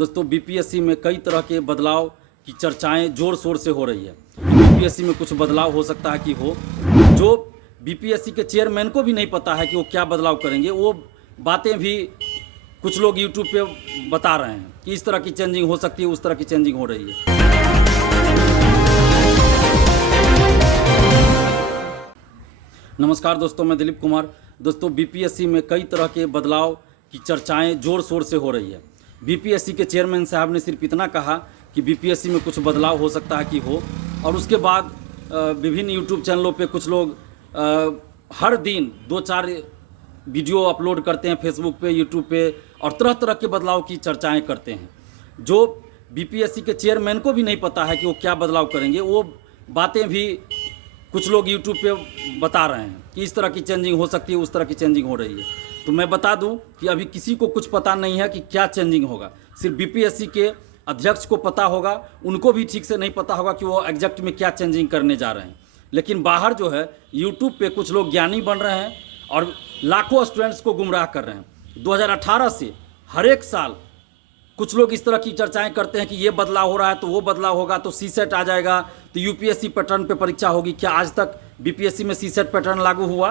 दोस्तों बीपीएससी में कई तरह के बदलाव की चर्चाएं जोर शोर से हो रही है। बीपीएससी में कुछ बदलाव हो सकता है कि हो, जो बीपीएससी के चेयरमैन को भी नहीं पता है कि वो क्या बदलाव करेंगे। वो बातें भी कुछ लोग यूट्यूब पे बता रहे हैं कि इस तरह की चेंजिंग हो सकती है, उस तरह की चेंजिंग हो रही है। नमस्कार दोस्तों, मैं दिलीप कुमार। दोस्तों बीपीएससी में कई तरह के बदलाव की चर्चाएं जोर शोर से हो रही है। बीपीएससी के चेयरमैन साहब ने सिर्फ इतना कहा कि बीपीएससी में कुछ बदलाव हो सकता है कि हो, और उसके बाद विभिन्न यूट्यूब चैनलों पे कुछ लोग हर दिन 2-4 वीडियो अपलोड करते हैं फेसबुक पे, यूट्यूब पे, और तरह तरह के बदलाव की चर्चाएं करते हैं। जो बीपीएससी के चेयरमैन को भी नहीं पता है कि वो क्या बदलाव करेंगे। वो बातें भी कुछ लोग यूट्यूब पे बता रहे हैं कि इस तरह की चेंजिंग हो सकती है, उस तरह की चेंजिंग हो रही है। तो मैं बता दूं कि अभी किसी को कुछ पता नहीं है कि क्या चेंजिंग होगा। सिर्फ बीपीएससी के अध्यक्ष को पता होगा, उनको भी ठीक से नहीं पता होगा कि वो एग्जैक्ट में क्या चेंजिंग करने जा रहे हैं। लेकिन बाहर जो है यूट्यूब पे कुछ लोग ज्ञानी बन रहे हैं और लाखों स्टूडेंट्स को गुमराह कर रहे हैं। 2018 से हर एक साल कुछ लोग इस तरह की चर्चाएं करते हैं कि ये बदलाव हो रहा है तो वो बदलाव होगा, तो सीसेट आ जाएगा, तो यूपीएससी पैटर्न पे परीक्षा होगी। क्या आज तक बीपीएससी में सीसेट पैटर्न लागू हुआ?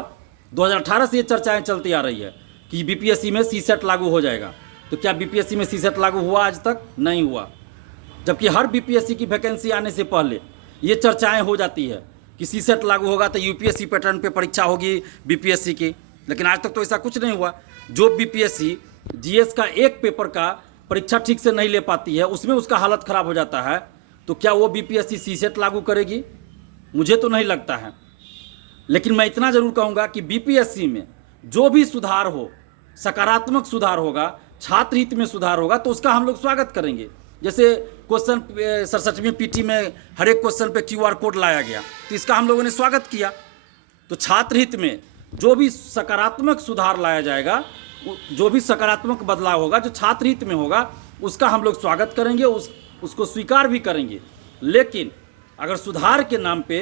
2018 से ये चर्चाएं चलती आ रही है कि बीपीएससी में सीसेट लागू हो जाएगा। तो क्या बीपीएससी में सीसेट लागू हुआ? आज तक नहीं हुआ। जबकि हर बीपीएससी की वैकेंसी आने से पहले ये चर्चाएं हो जाती है कि सीसेट लागू होगा तो यूपीएससी पैटर्न पे परीक्षा होगी बीपीएससी की। लेकिन आज तक तो ऐसा कुछ नहीं हुआ। जो बीपीएससी जीएस का एक पेपर का परीक्षा ठीक से नहीं ले पाती है, उसमें उसका हालत ख़राब हो जाता है, तो क्या वो बीपीएससी सीसेट लागू करेगी? मुझे तो नहीं लगता है। लेकिन मैं इतना ज़रूर कहूँगा कि बीपीएससी में जो भी सुधार हो, सकारात्मक सुधार होगा, छात्र हित में सुधार होगा, तो उसका हम लोग स्वागत करेंगे। जैसे क्वेश्चन 67वीं पीटी में हर एक क्वेश्चन पे क्यूआर कोड लाया गया, तो इसका हम लोगों ने स्वागत किया। तो छात्र हित में जो भी सकारात्मक सुधार लाया जाएगा, जो भी सकारात्मक बदलाव होगा, जो छात्र हित में होगा, उसका हम लोग स्वागत करेंगे, उसको स्वीकार भी करेंगे। लेकिन अगर सुधार के नाम पे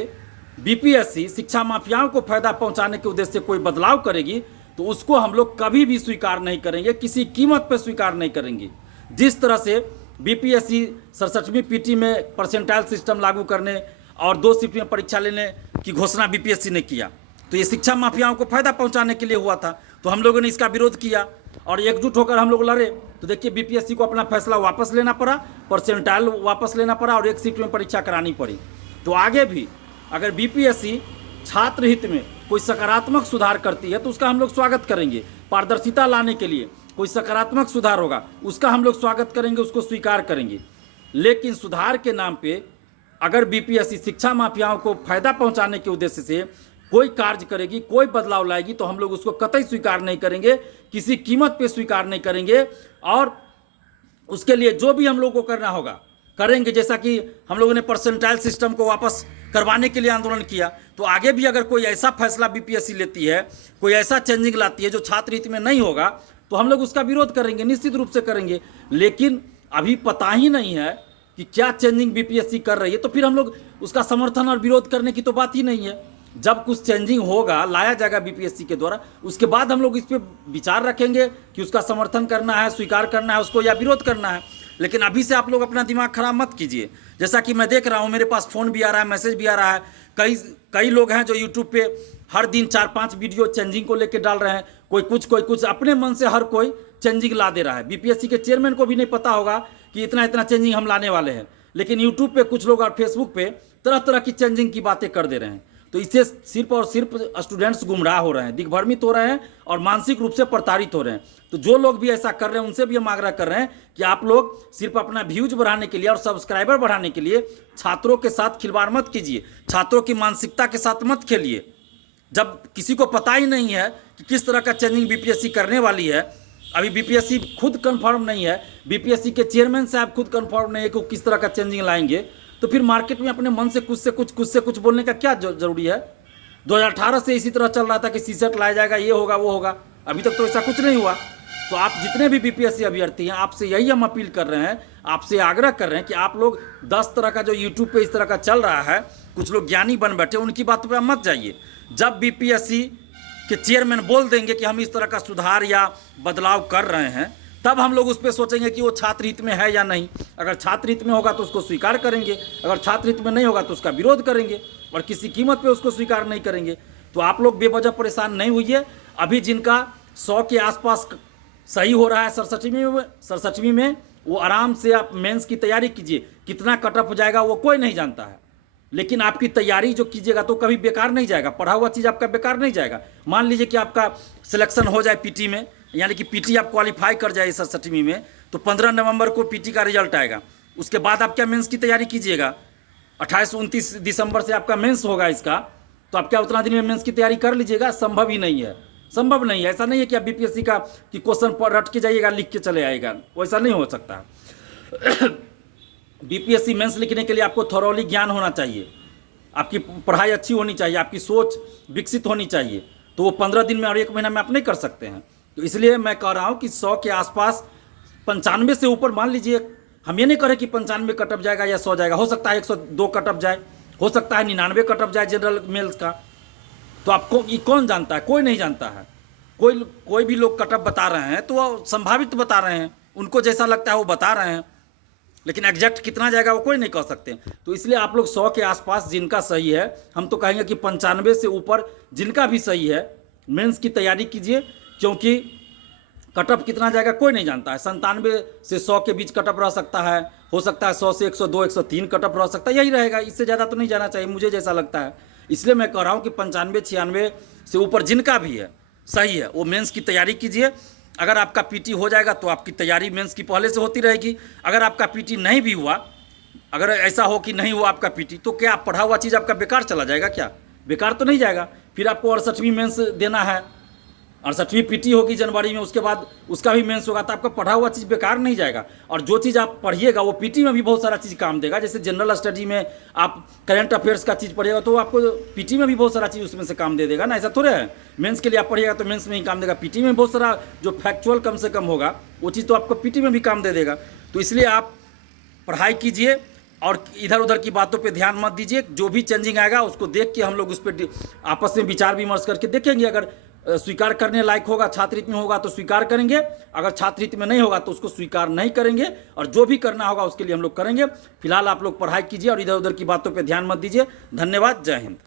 बीपीएससी शिक्षा माफियाओं को फायदा पहुंचाने के उद्देश्य से कोई बदलाव करेगी, तो उसको हम लोग कभी भी स्वीकार नहीं करेंगे, किसी कीमत पे स्वीकार नहीं करेंगे। जिस तरह से बीपीएससी 67वीं पीटी में परसेंटाइल सिस्टम लागू करने और 2 शिफ्ट में परीक्षा लेने की घोषणा बीपीएससी ने किया, तो ये शिक्षा माफियाओं को फायदा पहुंचाने के लिए हुआ था। तो हम लोगों ने इसका विरोध किया और एकजुट होकर हम लोग लड़े। तो देखिए बीपीएससी को अपना फैसला वापस लेना पड़ा, परसेंटाइल वापस लेना पड़ा और 1 शिफ्ट में परीक्षा करानी पड़ी। तो आगे भी अगर बीपीएससी छात्र हित में कोई सकारात्मक सुधार करती है तो उसका हम लोग स्वागत करेंगे। पारदर्शिता लाने के लिए कोई सकारात्मक सुधार होगा, उसका हम लोग स्वागत करेंगे, उसको स्वीकार करेंगे। लेकिन सुधार के नाम पे अगर बीपीएससी शिक्षा माफियाओं को फायदा पहुंचाने के उद्देश्य से कोई कार्य करेगी, कोई बदलाव लाएगी, तो हम लोग उसको कतई स्वीकार नहीं करेंगे, किसी कीमत पे स्वीकार नहीं करेंगे। और उसके लिए जो भी हम लोग को करना होगा करेंगे। जैसा कि हम लोगों ने परसेंटाइल सिस्टम को वापस करवाने के लिए आंदोलन किया, तो आगे भी अगर कोई ऐसा फैसला बीपीएससी लेती है, कोई ऐसा चेंजिंग लाती है जो छात्र हित में नहीं होगा, तो हम लोग उसका विरोध करेंगे, निश्चित रूप से करेंगे। लेकिन अभी पता ही नहीं है कि क्या चेंजिंग बीपीएससी कर रही है, तो फिर हम लोग उसका समर्थन और विरोध करने की तो बात ही नहीं है। जब कुछ चेंजिंग होगा, लाया जाएगा बीपीएससी के द्वारा, उसके बाद हम लोग इस पर विचार रखेंगे कि उसका समर्थन करना है, स्वीकार करना है उसको, या विरोध करना है। लेकिन अभी से आप लोग अपना दिमाग खराब मत कीजिए। जैसा कि मैं देख रहा हूँ, मेरे पास फ़ोन भी आ रहा है, मैसेज भी आ रहा है। कई लोग हैं जो यूट्यूब पे हर दिन 4-5 वीडियो चेंजिंग को लेकर डाल रहे हैं। कोई कुछ अपने मन से हर कोई चेंजिंग ला दे रहा है। बीपीएससी के चेयरमैन को भी नहीं पता होगा कि इतना चेंजिंग हम लाने वाले हैं, लेकिन यूट्यूब पे कुछ लोग और फेसबुक पे तरह तरह की चेंजिंग की बातें कर दे रहे हैं। तो इससे सिर्फ और सिर्फ स्टूडेंट्स गुमराह हो रहे हैं, दिग्भ्रमित हो रहे हैं और मानसिक रूप से प्रताड़ित हो रहे हैं। तो जो लोग भी ऐसा कर रहे हैं उनसे भी हम आग्रह कर रहे हैं कि आप लोग सिर्फ अपना व्यूज बढ़ाने के लिए और सब्सक्राइबर बढ़ाने के लिए छात्रों के साथ खिलवाड़ मत कीजिए, छात्रों की मानसिकता के साथ मत खेलिए। जब किसी को पता ही नहीं है कि किस तरह का चेंजिंग बीपीएससी करने वाली है, अभी बीपीएससी खुद कन्फर्म नहीं है, बीपीएससी के चेयरमैन साहब खुद कन्फर्म नहीं है कि वो किस तरह का चेंजिंग लाएंगे, तो फिर मार्केट में अपने मन से कुछ से कुछ बोलने का क्या जरूरी है? 2018 से इसी तरह चल रहा था कि सीसेट लाया जाएगा, ये होगा वो होगा, अभी तक तो ऐसा कुछ नहीं हुआ। तो आप जितने भी बीपीएससी अभ्यर्थी हैं, आपसे यही हम अपील कर रहे हैं, आपसे आग्रह कर रहे हैं कि आप लोग 10 तरह का जो यूट्यूब पे इस तरह का चल रहा है, कुछ लोग ज्ञानी बन बैठे, उनकी बातों पर मत जाइए। जब बीपीएससी के चेयरमैन बोल देंगे कि हम इस तरह का सुधार या बदलाव कर रहे हैं, तब हम लोग उस पर सोचेंगे कि वो छात्र हित में है या नहीं। अगर छात्र हित में होगा तो उसको स्वीकार करेंगे, अगर छात्र हित में नहीं होगा तो उसका विरोध करेंगे और किसी कीमत पे उसको स्वीकार नहीं करेंगे। तो आप लोग बेवजह परेशान नहीं होइए। अभी जिनका 100 के आसपास सही हो रहा है 67वीं में, वो आराम से आप मेंस की तैयारी कीजिए। कितना कट ऑफ हो जाएगा वो कोई नहीं जानता है, लेकिन आपकी तैयारी जो कीजिएगा तो कभी बेकार नहीं जाएगा। पढ़ा हुआ चीज़ आपका बेकार नहीं जाएगा। मान लीजिए कि आपका सिलेक्शन हो जाए पीटी में, यानी कि पीटी आप क्वालिफाई कर जाए 67वीं में, तो 15 नवंबर को पीटी का रिजल्ट आएगा। उसके बाद आप क्या मेंस की तैयारी कीजिएगा। 28-29 दिसंबर से आपका मेंस होगा इसका, तो आप क्या उतना दिन में मेंस की तैयारी कर लीजिएगा? संभव ही नहीं है, संभव नहीं है। ऐसा नहीं है कि आप बीपीएससी का कि क्वेश्चन पर रट के जाइएगा, लिख के चले आएगा, वैसा नहीं हो सकता। बीपीएससी मेंस लिखने के लिए आपको थॉरोली ज्ञान होना चाहिए, आपकी पढ़ाई अच्छी होनी चाहिए, आपकी सोच विकसित होनी चाहिए। तो वो 15 दिन में और 1 महीना में आप नहीं कर सकते हैं। तो इसलिए मैं कह रहा हूँ कि 100 के आसपास, 95 से ऊपर मान लीजिए। हम ये नहीं कह रहे कि 95 कटअप जाएगा या 100 जाएगा, हो सकता है 102 कटअप जाए, हो सकता है 99 कटअप जाए जनरल मेल्स का। तो आपको ये कौन जानता है? कोई नहीं जानता है। कोई भी लोग कटअप बता रहे हैं तो वो संभावित बता रहे हैं, उनको जैसा लगता है वो बता रहे हैं, लेकिन एग्जैक्ट कितना जाएगा वो कोई नहीं कह सकते। तो इसलिए आप लोग 100 के आसपास जिनका सही है, हम तो कहेंगे कि 95 से ऊपर जिनका भी सही है, मेंस की तैयारी कीजिए, क्योंकि कटअप कितना जाएगा कोई नहीं जानता है। 97 से 100 के बीच कटअप रह सकता है, हो सकता है 100 से 102 103 कटअप रह सकता है, यही रहेगा। इससे ज़्यादा तो नहीं जाना चाहिए, मुझे जैसा लगता है। इसलिए मैं कह रहा हूँ कि 95-96 से ऊपर जिनका भी है सही है, वो मेंस की तैयारी कीजिए। अगर आपका पीटी हो जाएगा तो आपकी तैयारी मेंस की पहले से होती रहेगी। अगर आपका पीटी नहीं भी हुआ, अगर ऐसा हो कि नहीं हुआ आपका पीटी, तो क्या पढ़ा हुआ चीज़ आपका बेकार चला जाएगा? क्या बेकार तो नहीं जाएगा। फिर आपको 68वीं मेंस देना है, 68वीं पीटी होगी जनवरी में, उसके बाद उसका भी मेंस होगा, तो आपका पढ़ा हुआ चीज़ बेकार नहीं जाएगा। और जो चीज़ आप पढ़िएगा वो पीटी में भी बहुत सारा चीज़ काम देगा। जैसे जनरल स्टडी में आप करंट अफेयर्स का चीज़ पढ़िएगा तो आपको पीटी में भी बहुत सारा चीज़ उसमें से काम दे देगा ना, ऐसा थोड़े है। मेंस के लिए आप पढ़िएगा तो मेंस में ही काम देगा, पीटी में बहुत सारा जो फैक्चुअल कम से कम होगा वो चीज़ तो आपको पीटी में भी काम दे देगा। तो इसलिए आप पढ़ाई कीजिए और इधर उधर की बातों पे ध्यान मत दीजिए। जो भी चेंजिंग आएगा उसको देख के हम लोग उस पर आपस में विचार विमर्श करके देखेंगे। अगर स्वीकार करने लायक होगा, छात्रहित में होगा तो स्वीकार करेंगे, अगर छात्रहित में नहीं होगा तो उसको स्वीकार नहीं करेंगे, और जो भी करना होगा उसके लिए हम लोग करेंगे। फिलहाल आप लोग पढ़ाई कीजिए और इधर उधर की बातों पे ध्यान मत दीजिए। धन्यवाद, जय हिंद।